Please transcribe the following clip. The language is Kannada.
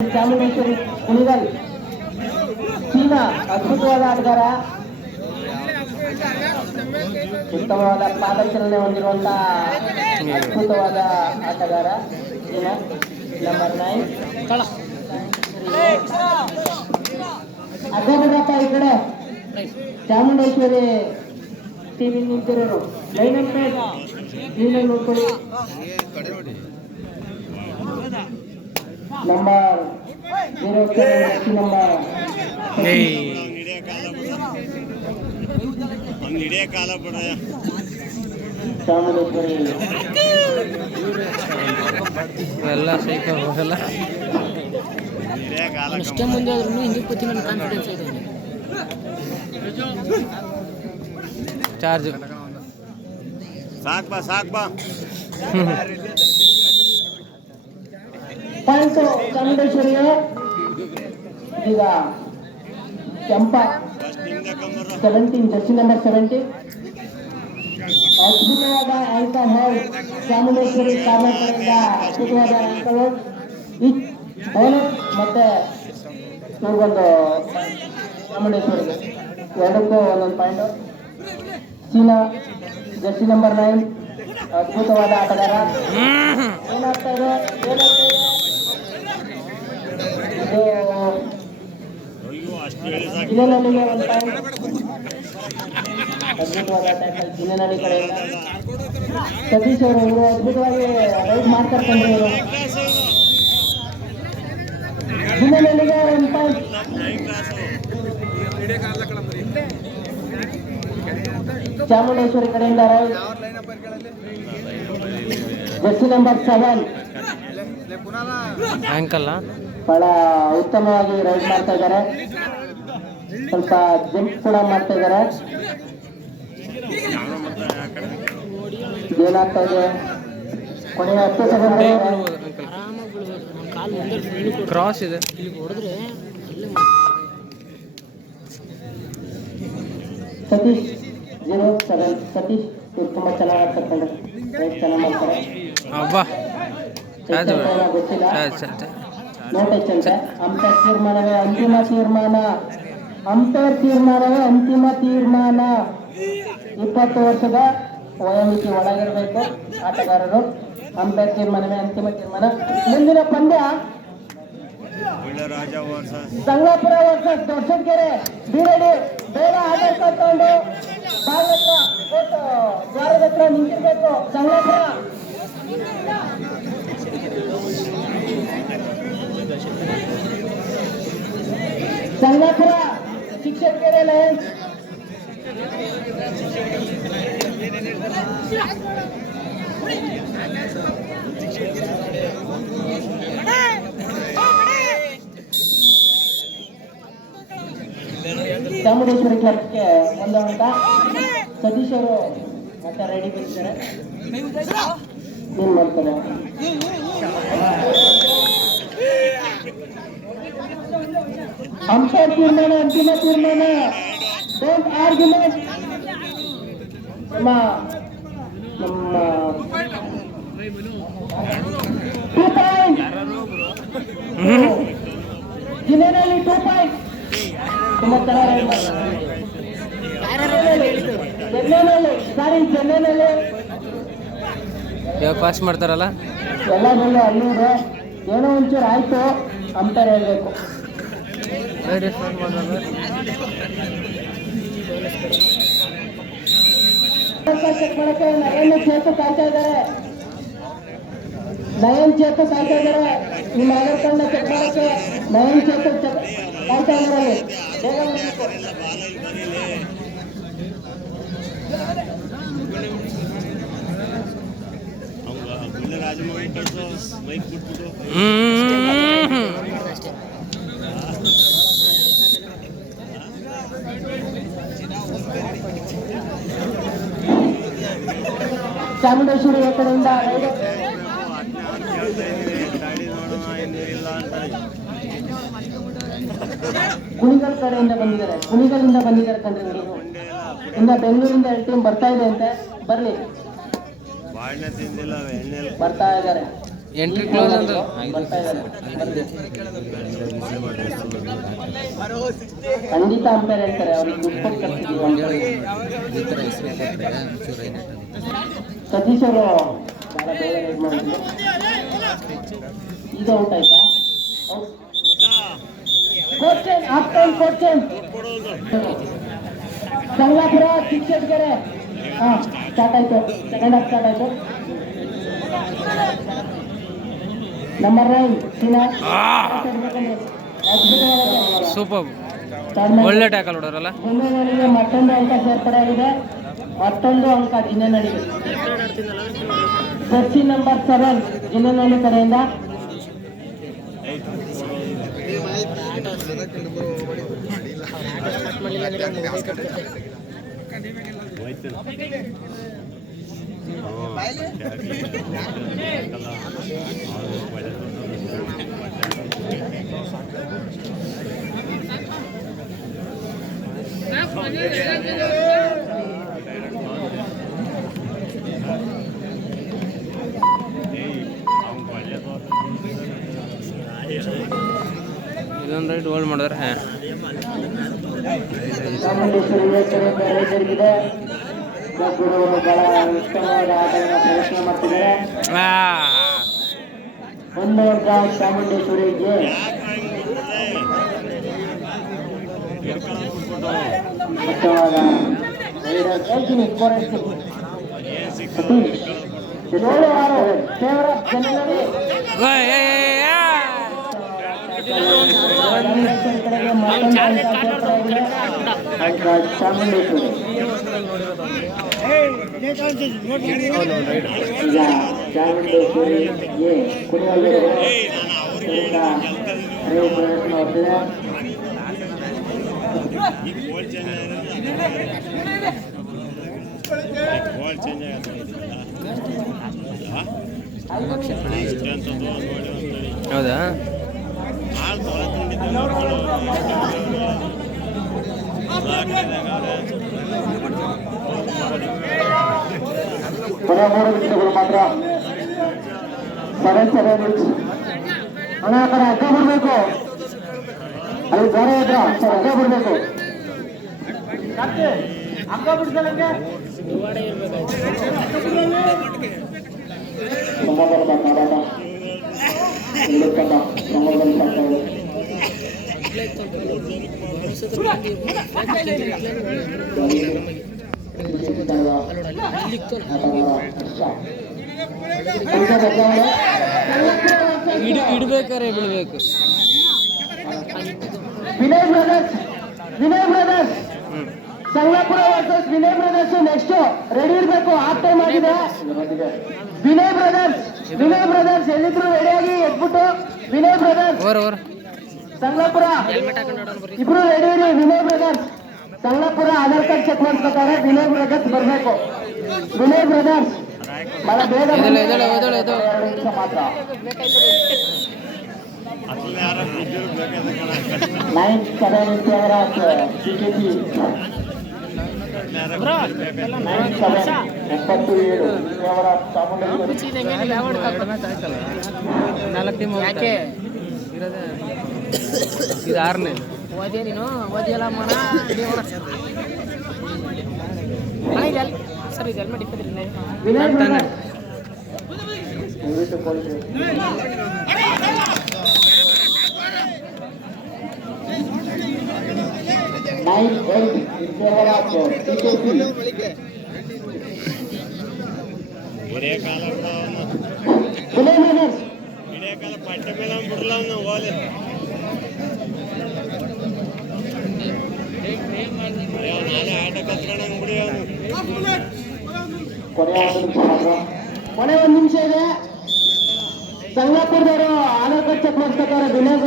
ಚಾಮುಂಡೇಶ್ವರಿ ಕುಣಿಗಲ್ ಚೀನಾ ಅದ್ಭುತವಾದ ಆಟಗಾರ, ಉತ್ತಮವಾದ ಪಾದಚಲನೆ ಹೊಂದಿರುವಂತಹ ಅದ್ಭುತವಾದ ಆಟಗಾರ ಚೀನಾ. ನಂಬರ್ 9 ಅದೇ ಈ ಕಡೆ ಚಾಮುಂಡೇಶ್ವರಿ ಟೀಮ್ ನಿಂತಿರೋರು ಲೈನ್ ಕ್ಲೀನಾಗಿ ನೋಡ್ಕೊಳ್ಳಿ. ನಂಬರ್ 07 ನಂಬರ್ ಚಾಮುಂಡೇಶ್ವರಿ ಎಲ್ಲ ಸೈಕ ಹೋಗಲ್ಲ. ಅಷ್ಟೇ ಮುಂದೆ ಆದ್ರೂ ಹಿಂದಕ್ಕೆ ಗೊತ್ತಿ ನನ್ನ ಕಾನ್ಫಿಡೆನ್ಸ್ ಇದೆ. ಚಾರ್ಜ್ ಸಾಕ್ ಬಾ ಪಾಯಿಂಟ್ ಚಾಮುಂಡೇಶ್ವರಿಗೆ. ಈಗ ಕೆಂಪ 17 ಜರ್ಸಿ ನಂಬರ್ 17 ಅದ್ಭುತವಾದ ಆಂಕರ್ ಹೋಲ್ಡ್ ಚಾಮುಂಡೇಶ್ವರಿ ಕಾರ್ಮಿಕರಿಂದ ಅದ್ಭುತವಾದ ಆಂಕರ್ ಹೋಲ್ಡ್. ಈ ಬೋನಸ್ ಮತ್ತೆ ಇವ್ರಿಗೊಂದು ಚಾಮುಂಡೇಶ್ವರಿಗೆ ಎರಡಕ್ಕೂ ಒಂದೊಂದು ಪಾಯಿಂಟ್. ಚೀನಾ ಜರ್ಸಿ ನಂಬರ್ 9 ಅದ್ಭುತವಾದ ಆಟಗಾರ. ಏನಾಗ್ತಾ ಇದೆ ಜಿಲ್ಲೆನಲ್ಲಿಗೆ ಒಂದು ಪಾಯಿಂಟ್. ಅದ್ಭುತವಾದ ಟ್ಯಾಕಲ್ ಜಿಲ್ಲೆನಳ್ಳಿ ಕಡೆಯಿಂದ ಸತೀಶ್ ಅವರು ಇವರು ಅದ್ಭುತವಾಗಿ ರೈಡ್ ಮಾಡ್ತಾರೆ. ಇವರು ಜಿಲ್ಲೆನಲ್ಲಿಗೆ ಒಂದು ಪಾಯಿಂಟ್. ಚಾಮುಂಡೇಶ್ವರಿ ಕಡೆಯಿಂದ ರೈಡ್ ಜರ್ಸಿ ನಂಬರ್ 7 ಆಂಕಲ್ ಬಹಳ ಉತ್ತಮವಾಗಿ ರೈಡ್ ಮಾಡ್ತಾ ಇದ್ದಾರೆ. ಸ್ವಲ್ಪ ಜಂಪ್ ಕೂಡ ಮಾಡ್ತಾ ಇದ್ದಾರೆ. ಏನಾಗ್ತಾ ಇದೆ ಕೊನೆಯ 10 ಸೆಕೆಂಡ್ ಕ್ರಾಸ್ ಇದೆ. ಸತೀಶ್ 07 ಸತೀಶ್ ಇವ್ರು ತುಂಬಾ ಚೆನ್ನಾಗಿ ಆಡ್ತಾರೆ, ರೈಡ್ ಚೆನ್ನಾಗಿ ಮಾಡ್ತಾರೆ. ಅಬ್ಬಾ ಗೊತ್ತಿಲ್ಲ ನೋಟೆಚ್ ಅಂತೆ. ಅಂಪೈರ್ ತೀರ್ಮಾನವೇ ಅಂತಿಮ ತೀರ್ಮಾನ. ಅಂಪೈರ್ ತೀರ್ಮಾನವೇ ಅಂತಿಮ ತೀರ್ಮಾನ. 20 ವರ್ಷದ ವಯೋಮಿತಿ ಒಳಗಿರಬೇಕು ಆಟಗಾರರು. ಅಂಪೈರ್ ತೀರ್ಮಾನವೇ ಅಂತಿಮ ತೀರ್ಮಾನ. ಮುಂದಿನ ಪಂದ್ಯ ಸಂಗಾಪುರ ವರ್ಸಸ್ ದೊಡ್ಡಕೆರೆ. ಬೀರಡಿ ಬೇಗ ಆಧಾರ್ ಕಾರ್ಡ್ ತಗೊಂಡು ದ್ವಾರದ ಹತ್ರ ನಿಂತಿರ್ಬೇಕು. ಸಂಗಾಪುರ ಸಂಗಾಪುರ ಶಿಕ್ಷಕರ ಲಯನ್ಸ್ ಚಾಮುಂಡೇಶ್ವರಿ ಕ್ಲಬ್ಗೆ ಒಂದು ಅಂಕ. ಸತೀಶ್ ಅವರು ಮತ್ತೆ ರೆಡಿ ಬರ್ತಾರೆ. ಏನ್ ಮಾಡ್ತಾರೆ ಅಂಪೈರ್ ತೀರ್ಮಾನ ಅಂತಿಮ ತೀರ್ಮಾನ. Don't argument. ನಮ್ಮ 2 ಪಾಯಿಂಟ್ ಜಿಲ್ಲೆನಲ್ಲಿ 2 ಪಾಯಿಂಟ್. ತುಂಬಾ ಚೆನ್ನಾಗಿ ಚೆನ್ನೈನಲ್ಲಿ ಇವಾಗ ಪಾಸ್ ಮಾಡ್ತಾರಲ್ಲ ಎಲ್ಲದರಲ್ಲೂ ಅಲ್ಲೂರು ಏನೋ ಒಂಚೂರು ಆಯ್ತು ಅಂಪೈರ್ ಹೇಳ್ಬೇಕು. ಚೆಕ್ ಮಾಡಕ್ಕೆ ನಯನ್ ಚೇತು ಕಾಯ್ತಾ ಇದ್ದಾರೆ. ನಯನ್ ಚೇತು ಕಾಯ್ತಾ ಇದ್ದಾರೆ. ನಿಮ್ಮ ಆಧಾರ್ ಕಾರ್ಡ್ನ ಚೆಕ್ ಮಾಡಕ್ಕೆ ನಯನ್ ಚೇತು ಕಾಯ್ತಾ ಇದ್ದಾರೆ. ಚಾಮುಂಡೇಶ್ವರಿ ಕಡೆಯಿಂದ ಕುಣಿಗಲ್ ಕಡೆಯಿಂದ ಬಂದಿದ್ದಾರೆ. ಕುಣಿಗಲಿಂದ ಬಂದಿದ್ದಾರೆ ಕಂಡ್ರಿ. ಇನ್ನ ಬೆಂಗಳೂರಿಂದ 2 ಟೀಮ್ ಬರ್ತಾ ಇದೆ ಅಂತೆ. ಬರ್ಲಿ ಬರ್ತಾ ಇದ್ದಾರೆ. ಎಂಟ್ರಿ ಕ್ಲೋಸ್ ಅಂತ ಖಂಡಿತ ಅಂಪೇರ್ ಹೇಳ್ತಾರೆ ಅವ್ರಿಗೆ ದುಡ್ಡು ಕೊಟ್ಟು ಕರ್ಸಿದೀವಿ ಅಂತ ಹೇಳಿ. ಸತೀಶ್ ಅವರು ಭಾಳ ಬೇಗ ರೇಟ್ ಮಾಡಿದ್ರು. ಈಗ ಔಟ್ ಆಯ್ತಾ? ಕೋಚನ್ ಆಫ್ಟರ್ ಕೋಚನ್ ಸಂಗ್ಲಾಪುರ ಶಿಕ್ಷಕರೆ ಹಾಂ ಸ್ಟಾರ್ಟ್ ಆಯ್ತು. ಸೆಕೆಂಡ್ ಹಾಫ್ ಸ್ಟಾರ್ಟ್ ಆಯ್ತು. ನಂಬರ್ 9 ಶ್ರೀನಾಥ್ ಸೂಪರ್ ಒಳ್ಳೆ ಟ್ಯಾಕಲ್ ಹೊಡೋರಲ್ಲ. ಜಿನ್ನೆನಳ್ಳಿಗೆ ಮತ್ತೊಂದು ಅಂಕ ಸೇರ್ಪಡೆಯಾಗಿದೆ. ಮತ್ತೊಂದು ಅಂಕ ಜಿನ್ನೆನಳ್ಳಿಗೆ. ಜರ್ಸಿ ನಂಬರ್ 7 ಜಿನ್ನೆನಳ್ಳಿ ಕಡೆಯಿಂದ ಇದೊಂದು ರೈಟ್ ಹೋಲ್ಡ್ ಮಾಡಿದ್ರೆ ಚಾಮುಂಡೇಶ್ವರಿ ಕಡೆಯಿಂದ ರೈತರಿಗಿದೆ. ಗುರು ಬಹಳ ಉತ್ತಮವಾದ ಆಟವನ್ನು ಪ್ರದರ್ಶನ ಮಾಡ್ತಿದ್ದಾರೆ. ಒಂದು ಅಂಕ ಚಾಮುಂಡೇಶ್ವರಿಗೆ. ಉತ್ತಮವಾದ ಹೇಳ್ತೀನಿ 7-6 ಫೇವರ್ ಜನರಲಿ ಕಡೆಗೆ ಮತ್ತೊಂದು ಅಂಕ ಸೇರ್ಪಡೆಯಾಗಿದೆ. ಅಂಕ ಚಾಮುಂಡೇಶ್ವರಿ. ಈಗ ಚಾಮುಂಡೇಶ್ವರಿಗೆ ಕುಣಿಯಲು ಪ್ರಯತ್ನ ಮಾಡ್ತಿದೆ. ಹೌದಾ? ಕೊನೆ 3 ನಿಮಿಷಗಳು ಮಾತ್ರ. 7 ಅಣ್ಣ ಆ ಕಡೆ ಅಗ್ಗ ಬಿಡ್ಬೇಕು. ಅಲ್ಲಿ ಗಾಡಿ ಹತ್ರ ಸರ್ ಅಗ್ಗ ಬಿಡ್ಬೇಕು. ಅಗ್ಗ ಬಿಡ್ಸಲಂಗೆ ಸಮಾಧಾನ ಮಾರಾಟ ಇಲ್ಲಕ್ಕಂತ ಸಮಾಧಾನ ಸಾಕಾಗಿದೆ. ಇಡ್ಬೇಕಾರೆ ಬಿಡ್ಬೇಕು. Vinay brothers Sanglapura versus Vinay brothers next ready ಇರ್ಬೇಕು. ಹಾಫ್ ಟೈಮ್ ಆಗಿದೆ. ವಿನಯ್ ಬ್ರದರ್ಸ್ ಎಲ್ಲಿದ್ರು ರೆಡಿಯಾಗಿ ಎದ್ಬಿಟ್ಟು ವಿನಯ್ ಬ್ರದರ್ಸ್ ಸಂಗ್ಲಾಪುರ ಇಬ್ರು ರೆಡಿ ಇರಿ. Vinay brothers Sanglapura Aadhaar card check ಮಾಡಿಸ್ಬೇಕಾದ್ರೆ ವಿನಯ್ ಬ್ರದರ್ಸ್ ಬರ್ಬೇಕು. ವಿನಯ್ ಬ್ರದರ್ಸ್ ಬಹಳ ಬೇಗ 2 ನಿಮಿಷ ಮಾತ್ರ. 9-7 favour of CKP. 9-7 favour of Chamundeshwari. 4 team ಇದು 6ನೇ ಓದಿಯ ನೀನು ಓದಿಯಲ್ಲ ಮನ ಸರ್ ಇದು ಹೆಲ್ಮೆಟ್ ಇಪ್ಪತ್ತಿರಲಿ. ವಿನಯ್ ಬ್ರದರ್ಸ್ ದಯವಿಟ್ಟು police 9-8 in favor of CKP. ಕೊನೆ 1 ನಿಮಿಷ ಇದೆ. ಸಂಗ್ಲಾಪುರದವರು ಆಧಾರ್ ಕಾರ್ಡ್ ಚೆಕ್ ಮಾಡಿಸ್ಬೇಕಾದ್ರೆ ವಿನಯ್